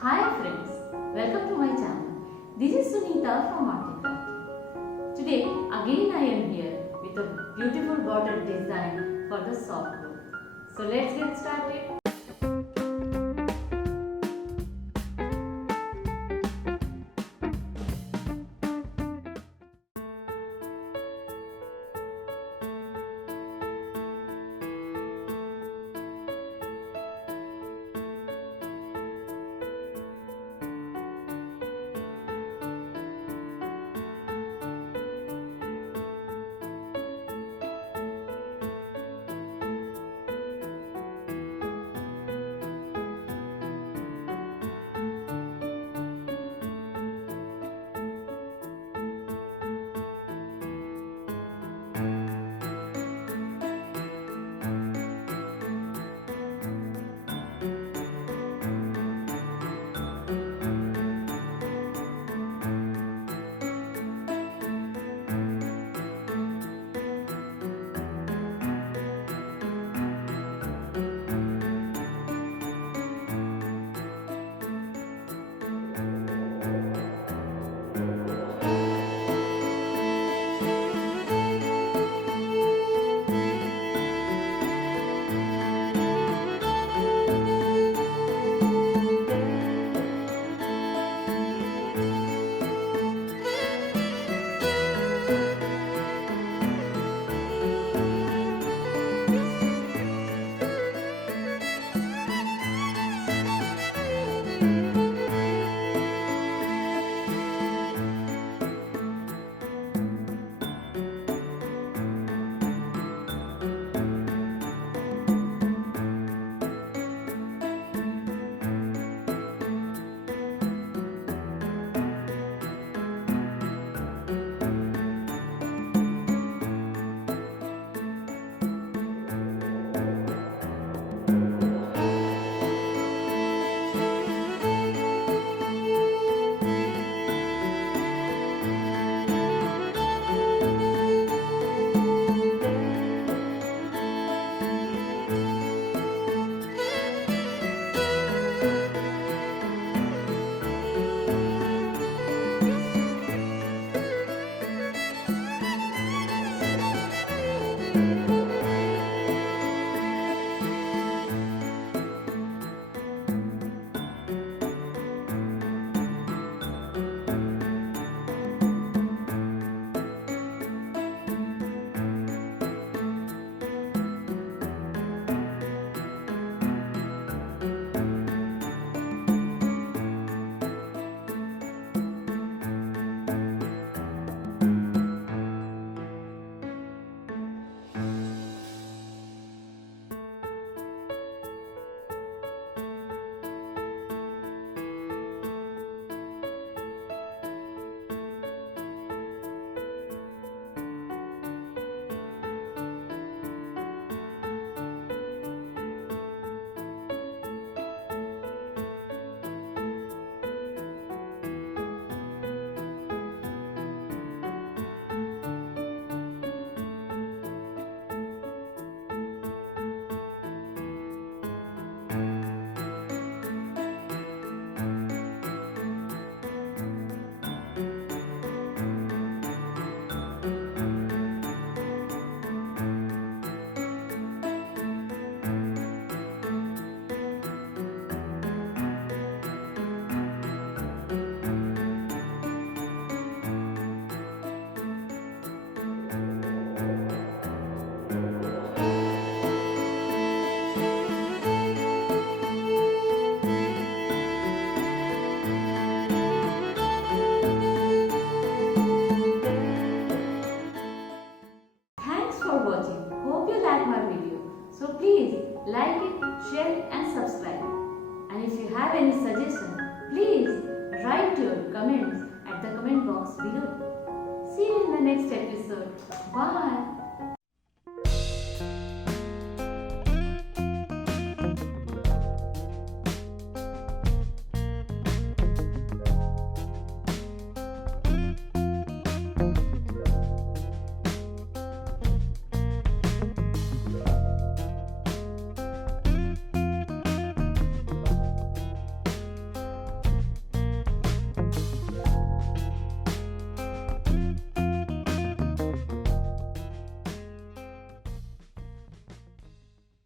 Hi friends, welcome to my channel. This is Sunita from ARTY KRAFTY. Today again I am here with a beautiful border design for the soft book. So let's get started. Hope you like my video. So please like it, share it and subscribe. And if you have any suggestion, please write your comments at the comment box below. See you in the next episode. Bye.